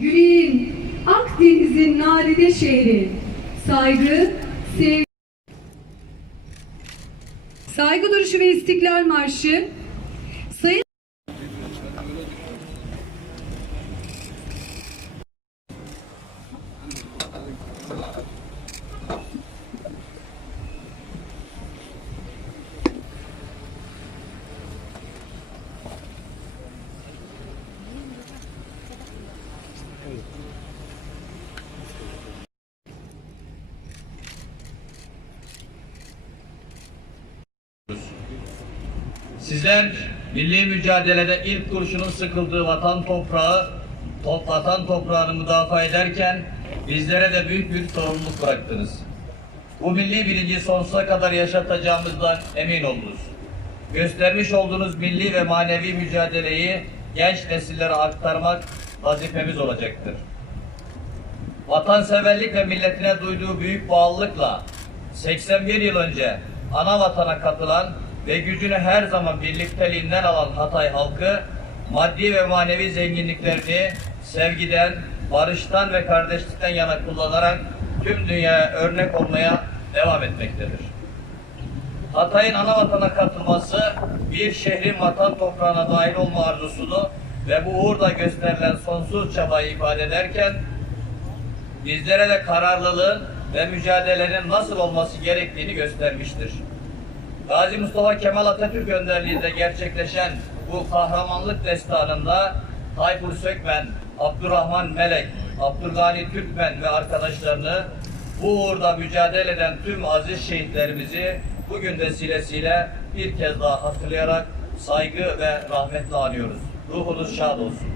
Yüreğin, Akdeniz'in nadide şehri. Saygı, sevgi. Saygı duruşu ve İstiklal Marşı. Sayın Sizler milli mücadelede ilk kurşunun sıkıldığı vatan toprağı, top, vatan toprağını müdafaa ederken bizlere de büyük bir sorumluluk bıraktınız. Bu milli bilinci sonsuza kadar yaşatacağımızdan emin olunuz. Göstermiş olduğunuz milli ve manevi mücadeleyi genç nesillere aktarmak vazifemiz olacaktır. Vatanseverlik ve milletine duyduğu büyük bağlılıkla 81 yıl önce ana vatana katılan ve gücünü her zaman birlikteliğinden alan Hatay halkı maddi ve manevi zenginliklerini sevgiden, barıştan ve kardeşlikten yana kullanarak tüm dünyaya örnek olmaya devam etmektedir. Hatay'ın ana vatana katılması bir şehrin vatan toprağına dahil olma arzusunu ve bu uğurda gösterilen sonsuz çabayı ifade ederken bizlere de kararlılığın ve mücadelenin nasıl olması gerektiğini göstermiştir. Gazi Mustafa Kemal Atatürk önderliğinde gerçekleşen bu kahramanlık destanında Tayfur Sökmen, Abdurrahman Melek, Abdülgani Türkmen ve arkadaşlarını bu uğurda mücadele eden tüm aziz şehitlerimizi bugün vesilesiyle bir kez daha hatırlayarak saygı ve rahmetle anıyoruz. Ruhunuz şad olsun.